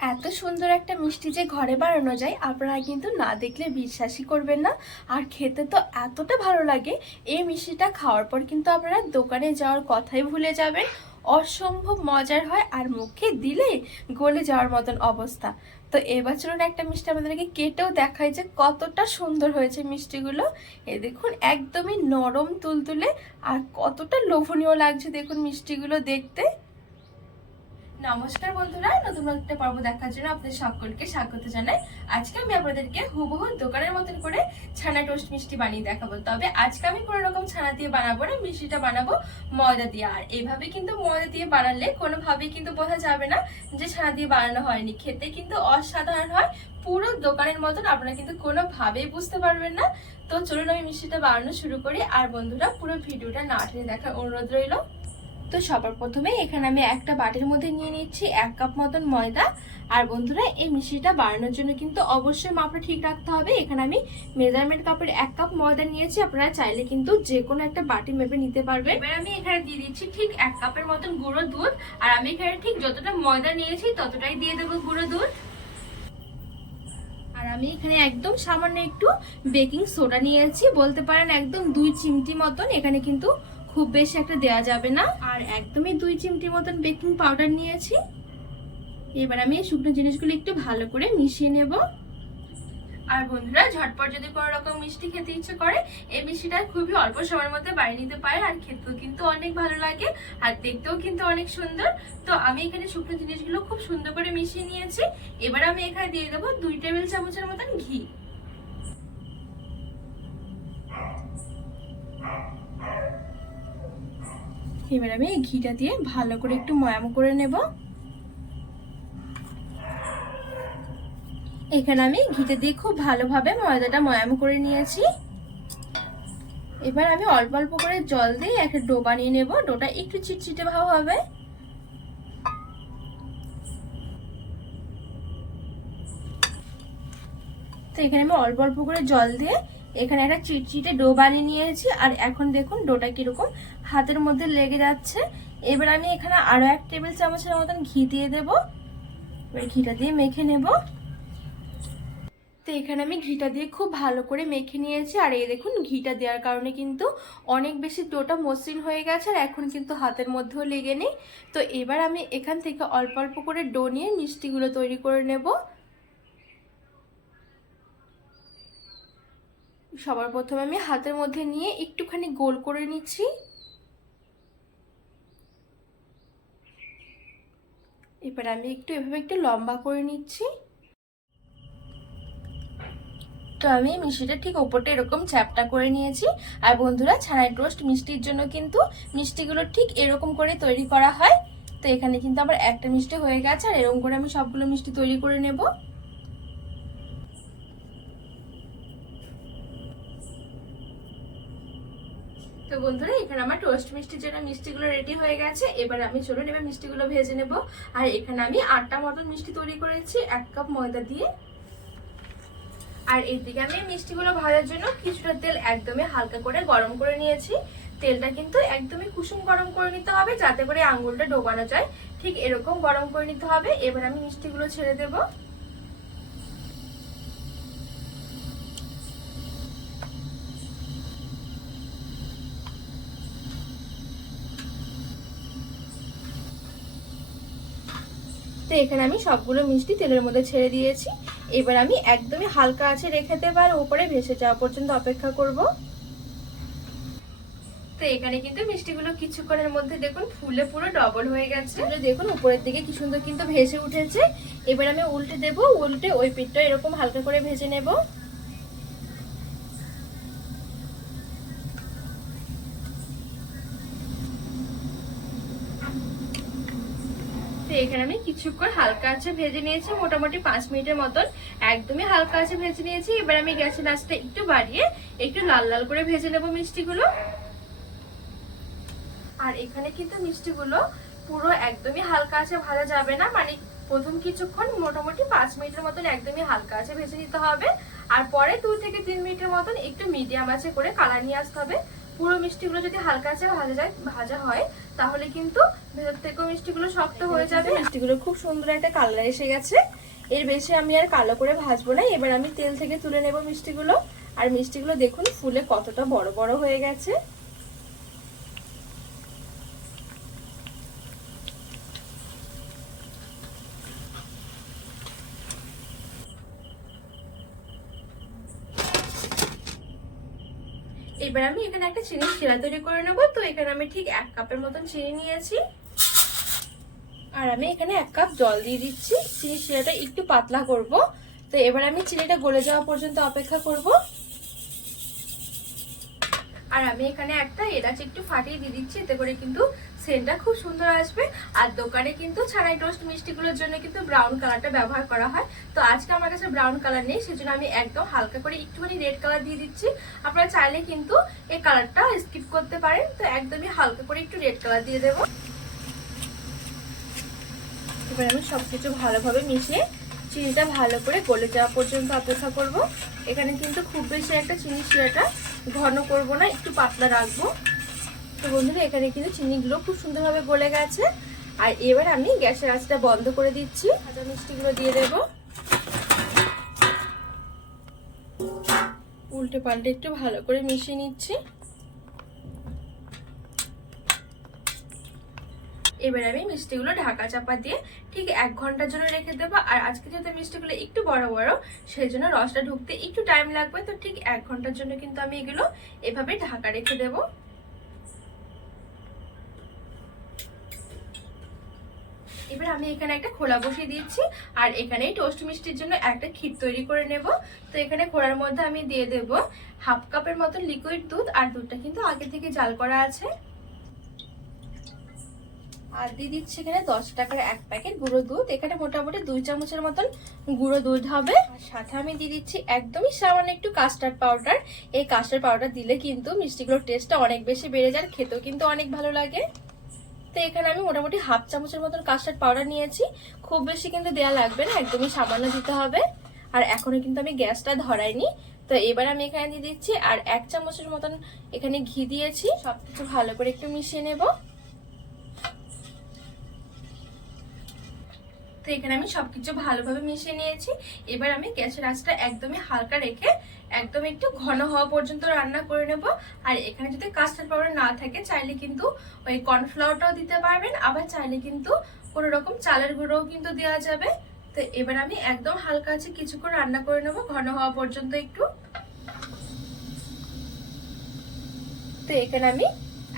এত সুন্দর একটা মিষ্টি যে ঘরে বানানো যায়, আপনারা কিন্তু না দেখলে বিশ্বাসই করবেন না। আর খেতে তো এতটা ভালো লাগে, এই মিষ্টিটা খাওয়ার পর কিন্তু আপনারা দোকানে যাওয়ার কথাই ভুলে যাবেন। অসম্ভব মজার হয় আর মুখে দিলে গলে যাওয়ার মতন অবস্থা। তো এবার চলুন একটা মিষ্টি আমাদেরকে কেটেও দেখায় যে কতটা সুন্দর হয়েছে মিষ্টিগুলো। এ দেখুন, একদমই নরম তুলতুলে আর কতটা লোভনীয় লাগছে দেখুন মিষ্টিগুলো দেখতে। নমস্কার বন্ধুরা, নতুন একটা পর্ব দেখার জন্য আপনাদের সকলকে স্বাগত জানাই। আজকে আমি আপনাদেরকে হুবহু দোকানের মতন করে ছানা টোস্ট মিষ্টি বানিয়ে দেখাবো। তবে আজকে আমি কোনো রকম ছানা দিয়ে বানাবো না, মিষ্টিটা বানাবো ময়দা দিয়ে। আর এইভাবে কিন্তু ময়দা দিয়ে বানালে কোনোভাবেই কিন্তু বোঝা যাবে না যে ছানা দিয়ে বানানো হয়নি। খেতে কিন্তু অসাধারণ হয়, পুরো দোকানের মতন আপনারা কিন্তু কোনোভাবেই বুঝতে পারবেন না। তো চলুন আমি মিষ্টিটা বানানো শুরু করি। আর বন্ধুরা, পুরো ভিডিওটা না টেনে দেখার অনুরোধ রইল। তো সবার প্রথমে এখানে আমি একটা বাটির মধ্যে নিয়ে নিচ্ছি এক কাপ মতন ময়দা। আর বন্ধুরা, এই মিষ্টিটা বানানোর জন্য কিন্তু অবশ্যই মাপটা ঠিক রাখতে হবে। এখানে আমি মেজারমেন্ট কাপের এক কাপ ময়দা নিয়েছি। আপনারা চাইলে কিন্তু যে কোনো একটা বাটি মেপে নিতে পারবে এবার আমি এখানে দিয়ে দিচ্ছি ঠিক এক কাপের মতন গুঁড়ো দুধ। আর আমি এখানে ঠিক যতটা ময়দা নিয়েছি, ততটাই দিয়ে দেবো গুঁড়ো দুধ। আর আমি এখানে একদম সামান্য একটু বেকিং সোডা নিয়েছি। বলতে পারেন একদম দুই চিমটি মতন। এখানে কিন্তু খুব বেশি একটা দেওয়া যাবে না। আর একদমই দুই চিমটি মতন বেকিং পাউডার নিয়েছি। এবার আমি এই শুকনো জিনিসগুলো একটু ভালো করে মিশিয়ে নেব। আর বন্ধুরা, ঝটপট যদি কোনো রকম মিষ্টি খেতে ইচ্ছে করে, এই মিষ্টিটা খুবই অল্প সময়ের মধ্যে বানিয়ে নিতে পারে আর খেতেও কিন্তু অনেক ভালো লাগে আর দেখতেও কিন্তু অনেক সুন্দর। তো আমি এখানে শুকনো জিনিসগুলো খুব সুন্দর করে মিশিয়ে নিয়েছি। এবার আমি এখানে দিয়ে দেবো দুই টেবিল চামচের মতন ঘি। এবার আমি এই ঘিটা দিয়ে ভালো করে একটু ময়াম করে নেব। এখানে আমি ঘিটা দিয়ে খুব ভালোভাবে ময়দাটা ময়াম করে নিয়েছি। এবার আমি অল্প অল্প করে জল দিয়ে একটা ডো বানিয়ে নেব। ডোটা একটু চিটচিটে ভাব হবে। তো এখানে আমি অল্প অল্প করে জল দিয়ে এখানে একটা চিটচিটে ডো বানিয়ে নিয়েছি, আর এখন দেখুন ডোটা কীরকম হাতের মধ্যে লেগে যাচ্ছে। এবার আমি এখানে আরও এক টেবিল চামচের মতন ঘি দিয়ে দেব। এবার ঘিটা দিয়ে মেখে নেব। তো এখানে আমি ঘিটা দিয়ে খুব ভালো করে মেখে নিয়েছি, আর এই দেখুন ঘিটা দেওয়ার কারণে কিন্তু অনেক বেশি ডোটা মসৃণ হয়ে গেছে, আর এখন কিন্তু হাতের মধ্যেও লেগে নেই। তো এবার আমি এখান থেকে অল্প অল্প করে ডো নিয়ে মিষ্টিগুলো তৈরি করে নেব। সবার প্রথমে আমি হাতের মধ্যে নিয়ে একটুখানি গোল করে নিচ্ছি। এবার আমি একটু এভাবে একটু লম্বা করে নিচ্ছি। তো আমি মিষ্টিটা ঠিক ওপরটা এরকম চ্যাপটা করে নিয়েছি। আর বন্ধুরা ছানাই টোস্ট মিষ্টির জন্য কিন্তু মিষ্টিগুলো ঠিক এরকম করে তৈরি করা হয়। তো এখানে কিন্তু আমার একটা মিষ্টি হয়ে গেছে, আর এরকম করে আমি সবগুলো মিষ্টি তৈরি করে নেব। তো বন্ধুরা, এখানে আমার টোস্ট মিষ্টির জন্য মিষ্টিগুলো রেডি হয়ে গেছে। এবার আমি চলুন এবার মিষ্টিগুলো ভেজে নেব। আর এখানে আমি আটটা মতন মিষ্টি তৈরি করেছি, এক কাপ ময়দা দিয়ে। আর এদিকে আমি মিষ্টিগুলো ভাজার জন্য কিছুটা তেল একদমই হালকা করে গরম করে নিয়েছি। তেলটা কিন্তু একদমই কুসুম গরম করে নিতে হবে, যাতে করে আঙুলটা ডোবানো যায়। ঠিক এরকম গরম করে নিতে হবে। এবার আমি মিষ্টিগুলো ছেড়ে দেবো। তো এখানে আমি সবগুলো মিষ্টি তেলের মধ্যে ছেড়ে দিয়েছি। এবার আমি একদমই হালকা আছে রেখে দেবো আর ওপরে ভেসে যাওয়া পর্যন্ত অপেক্ষা করব। তো এখানে কিন্তু মিষ্টিগুলো কিছুক্ষণের মধ্যে দেখুন ফুলে পুরো ডবল হয়ে গেছে। দেখুন উপরের দিকে কি সুন্দর কিন্তু ভেসে উঠেছে। এবার আমি উল্টে দেবো, উল্টে ওই পিঠটা এরকম হালকা করে ভেজে নেব। এখানে আমি কিছুক্ষণ হালকা আছে ভেজে নিয়েছি, মোটামুটি পাঁচ মিনিটের মতন। একদমই হালকা আছে ভেজে নিয়েছি। এবার আমি গ্যাসের আঁচটা একটু বাড়িয়ে একটু লাল লাল করে ভেজে নেব মিষ্টিগুলো। আর এখানে কিন্তু মিষ্টিগুলো পুরো একদমই হালকা আছে ভাজা যাবে না। মানে প্রথম কিছুক্ষণ মোটামুটি পাঁচ মিনিটের মতন একদমই হালকা আছে ভেজে নিতে হবে। আর পরে দু থেকে তিন মিনিটের মতন একটু মিডিয়াম আছে করে কালার নিয়ে আসতে হবে। পুরো মিষ্টিগুলো যদি হালকা আছে ভাজা যায় ভাজা হয় তাহলে কিন্তু ভেতর থেকেও মিষ্টিগুলো শক্ত হয়ে যাবে। মিষ্টিগুলো খুব সুন্দর একটা কালার এসে গেছে। এর বেশি আমি আর কালো করে ভাজবো না। এবার আমি তেল থেকে তুলে নেব মিষ্টিগুলো। আর মিষ্টিগুলো দেখুন ফুলে কতটা বড় বড় হয়ে গেছে। এবার আমি এখানে একটা চিনির শিলা তৈরি করে নেব। তো এখানে আমি ঠিক এক কাপের মতন চিনি নিয়েছি। আর আমি এখানে এক কাপ জল দিয়ে দিচ্ছি। চিনির শিরাটা একটু পাতলা করব। তো এবার আমি চিনিটা গলে যাওয়া পর্যন্ত অপেক্ষা করব। আর আমি এখানে একটা এলাচ একটু ফাটিয়ে দিয়ে দিচ্ছি, এতে করে কিন্তু সেন্টটা খুব সুন্দর আসবে। আর দোকানে কিন্তু ছাড়াই টোস্ট মিষ্টিগুলোর জন্য কিন্তু ব্রাউন কালারটা ব্যবহার করা হয়। তো আজকে আমার কাছে ব্রাউন কালার নেই, সেজন্য আমি একদম হালকা করে একটুখানি রেড কালার দিয়ে দিচ্ছি। আপনারা চাইলে কিন্তু এই কালারটা স্কিপ করতে পারেন। তো একদমই হালকা করে একটু রেড কালার দিয়ে দেবো। এবার আমি সবকিছু ভালোভাবে মিশিয়ে চিনিটা ভালো করে গলে যাওয়া পর্যন্ত অপেক্ষা করব। এখানে কিন্তু খুব বেশি একটা চিনি শিরাটা ঘন করব না, একটু পাতলা রাখব। তো বন্ধুরা, এখানে কিন্তু চিনিগুলো খুব সুন্দরভাবে গলে গেছে। আর এবার আমি গ্যাসের আঁচটা বন্ধ করে দিচ্ছি। ভাজা মিষ্টিগুলো দিয়ে দেব। উল্টে পাল্টে একটু ভালো করে মিশিয়ে নিচ্ছি। এবার আমি মিষ্টিগুলো ঢাকা চাপা দিয়ে ঠিক এক ঘণ্টার জন্য রেখে দেবো। আর আজকে যেহেতু মিষ্টিগুলো একটু বড় বড়, সেই জন্য রসটা ঢুকতে একটু টাইম লাগবে। তো ঠিক এক ঘণ্টার জন্য কিন্তু আমি এগুলো এভাবে ঢাকা রেখে দেবো। এবার আমি এখানে একটা খোলা বসিয়ে দিচ্ছি আর এখানে টোস্ট মিষ্টির জন্য একটা ক্ষীর তৈরি করে নেব। তো এখানে খোলার মধ্যে আমি দিয়ে দেব হাফ কাপের মতন লিকুইড দুধ। আর দুধটা কিন্তু আগে থেকে জাল করা আছে। আর দিয়ে দিচ্ছি এখানে দশ টাকার এক প্যাকেট গুঁড়ো দুধ। এখানে মোটামুটি দুই চামচের মতন গুঁড়ো দুধ হবে। সাথে আমি দিয়ে দিচ্ছি একদমই সামান্য একটু কাস্টার্ড পাউডার এই কাস্টার্ড পাউডার দিলে কিন্তু মিষ্টিগুলোর টেস্টটা অনেক বেশি বেড়ে যায় খেতেও কিন্তু অনেক ভালো লাগে। তো এখানে আমি মোটামুটি হাফ চামচের মতন কাস্টার্ড পাউডার নিয়েছি। খুব বেশি কিন্তু দেওয়া লাগবে না, একদমই সামান্য দিতে হবে। আর এখনও কিন্তু আমি গ্যাসটা ধরাইনি। তো এবার আমি এখানে দিয়ে দিচ্ছি আর এক চামচের মতন এখানে ঘি দিয়েছি। সবকিছু ভালো করে একটু মিশিয়ে নেব। তো এখানে আমি সবকিছু ভালোভাবে মিশিয়ে নিয়েছি। এবার আমি গ্যাসের আঁচটা একদমই হালকা রেখে একদম একটু ঘন হওয়া পর্যন্ত রান্না করে নেব। আর এখানে যদি কাস্টার্ড পাউডার না থাকে, চাইলে কিন্তু ওই কর্নফ্লাওয়ারটাও দিতে পারবেন। আবার চাইলে কিন্তু কোনো রকম চালের গুঁড়োও কিন্তু দেওয়া যাবে। তো এবার আমি একদম হালকা আছে কিছুক্ষণ রান্না করে নেব ঘন হওয়া পর্যন্ত একটু। তো এখানে আমি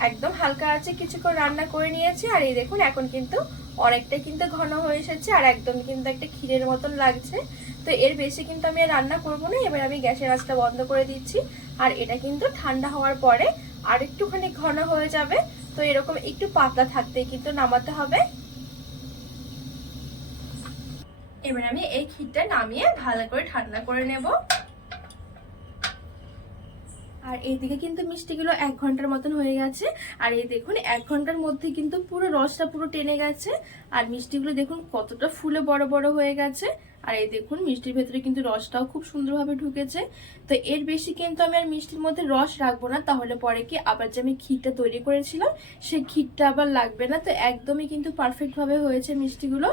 একদম হালকা আছে কিছুক্ষণ রান্না করে নিয়েছি। আর এই দেখুন, এখন কিন্তু অনেকটা কিন্তু ঘন হয়ে এসেছে আর একদম কিন্তু একটা ক্ষীরের মতন লাগছে। তো এর বেশি কিন্তু আমি রান্না করব না, এবার আমি গ্যাসের আঁচটা বন্ধ করে দিচ্ছি। আর এটা কিন্তু ঠান্ডা হওয়ার পরে আর একটুখানি ঘন হয়ে যাবে। তো এরকম একটু পাতলা থাকতেই কিন্তু নামাতে হবে। এবার আমি এই ক্ষীরটা নামিয়ে ভালো করে ঠান্ডা করে নেব। আর এইদিকে কিন্তু মিষ্টিগুলো এক ঘণ্টার মতন হয়ে গেছে। আর এই দেখুন, এক ঘণ্টার মধ্যে কিন্তু পুরো রসটা পুরো টেনে গেছে। আর মিষ্টিগুলো দেখুন, কতটা ফুলে বড় বড় হয়ে গেছে। আর এই দেখুন, মিষ্টির ভেতরে কিন্তু রসটাও খুব সুন্দরভাবে ঢুকেছে। তো এর বেশি কিন্তু আমি আর মিষ্টির মধ্যে রস রাখব না। তাহলে পরে কি আবার যে আমি ক্ষীরটা তৈরি করেছিলাম সেই ক্ষীরটা আবার লাগবে না। তো একদমই কিন্তু পারফেক্টভাবে হয়েছে মিষ্টিগুলো।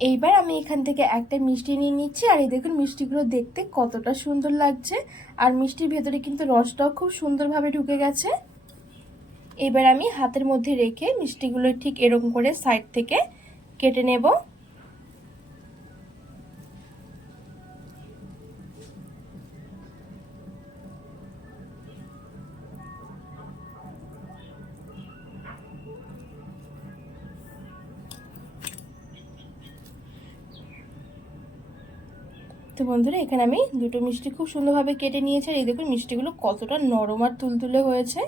এইবার আমি এখান থেকে একটা মিষ্টি নিয়ে নিচ্ছি, আর এই দেখুন মিষ্টিগুলো দেখতে কতটা সুন্দর লাগছে। আর মিষ্টির ভেতরে কিন্তু রসটাও খুব সুন্দরভাবে ঢুকে গেছে। এবার আমি হাতের মধ্যে রেখে মিষ্টিগুলো ঠিক এরকম করে সাইড থেকে কেটে নেব। তো বন্ধুরা, এখানে আমি দুটো মিষ্টি খুব সুন্দরভাবে কেটে নিয়েছি। আর এই দেখুন, মিষ্টিগুলো কতটা নরম আর তুলতুলে হয়েছে।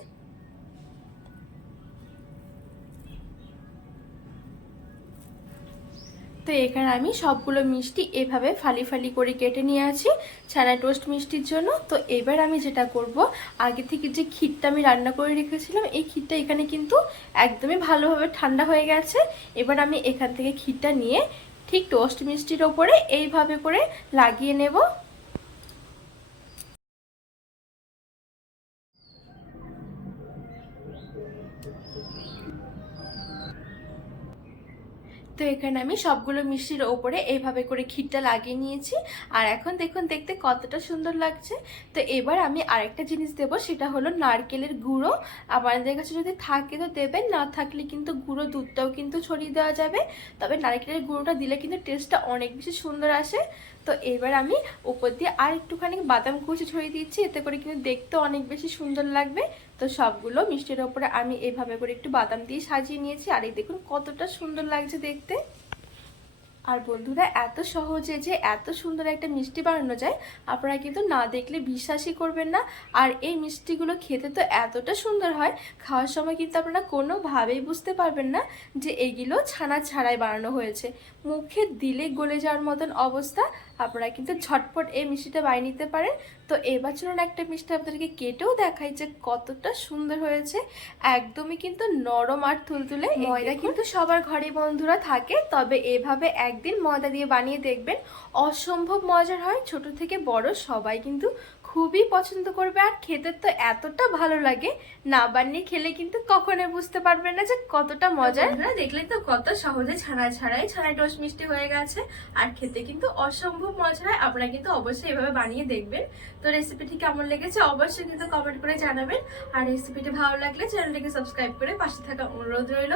তো এখানে আমি সবগুলো মিষ্টি এভাবে ফালি ফালি করে কেটে নিয়ে আছি, ছানা টোস্ট মিষ্টির জন্য। তো এবার আমি যেটা করব, আগে থেকে যে ক্ষীরটা আমি রান্না করে রেখেছিলাম, এই ক্ষীরটা এখানে কিন্তু একদমই ভালোভাবে ঠান্ডা হয়ে গেছে। এবার আমি এখান থেকে ক্ষীরটা নিয়ে ঠিক টোস্ট মিষ্টির ওপরে এইভাবে করে লাগিয়ে নেব। তো এখানে আমি সবগুলো মিষ্টির ওপরে এইভাবে করে ক্ষীরটা লাগিয়ে নিয়েছি। আর এখন দেখুন, দেখতে কতটা সুন্দর লাগছে। তো এবার আমি আরেকটা জিনিস দেব, সেটা হলো নারকেলের গুঁড়ো। আমাদের কাছে যদি থাকে তো দেবেন, না থাকলে কিন্তু গুঁড়ো দুধটাও কিন্তু ছড়িয়ে দেওয়া যাবে। তবে নারকেলের গুঁড়োটা দিলে কিন্তু টেস্টটা অনেক বেশি সুন্দর আসে। তো এবার আমি উপর দিয়ে আর একটুখানি বাদাম কুচি ছড়িয়ে দিচ্ছি। এতে করে কিন্তু দেখতে অনেক বেশি সুন্দর লাগবে। তো সবগুলো মিষ্টির ওপরে আমি এভাবে করে একটু বাদাম দিয়ে সাজিয়ে নিয়েছি। আর এই দেখুন কতটা সুন্দর লাগছে দেখতে। আর বন্ধুরা এত সহজে যে এত সুন্দর একটা মিষ্টি বানানো যায় আপনারা কিন্তু না দেখলে বিশ্বাসই করবেন না। আর এই মিষ্টিগুলো খেতে তো এতটা সুন্দর হয় খাওয়ার সময় কিন্তু আপনারা কোনোভাবেই বুঝতে পারবেন না যে এগুলো ছানা ছাড়াই বানানো হয়েছে। মুখে দিলে গলে যাওয়ার মতন অবস্থা আপনারা কিন্তু ঝটপট এই মিষ্টিটা বানিয়ে নিতে পারেন। তো এবার চলুন একটা মিষ্টি আপনাদেরকে কেটেও দেখাই যে কতটা সুন্দর হয়েছে। একদমই কিন্তু নরম আর তুলতুলে ময়দা কিন্তু সবার ঘরে বন্ধুরা থাকে তবে এভাবে একদিন ময়দা দিয়ে বানিয়ে দেখবেন। অসম্ভব মজার হয়, ছোট থেকে বড় সবাই কিন্তু খুবই পছন্দ করবে আর খেতে তো এতটা ভালো লাগে, না বানিয়ে খেলে কিন্তু কখনো বুঝতে পারবেন না যে কতটা মজার। দেখলে তো কত সহজে ছাড়া ছাড়াই ছাড়াই টোস্ট মিষ্টি হয়ে গেছে, আর খেতে কিন্তু অসম্ভব মজা হয়, আপনারা কিন্তু অবশ্যই এভাবে বানিয়ে দেখবেন। তো রেসিপিটি কেমন লেগেছে অবশ্যই কিন্তু কমেন্ট করে জানাবেন, আর রেসিপিটি ভালো লাগলে চ্যানেলটিকে সাবস্ক্রাইব করে পাশে থাকা অনুরোধ রইল।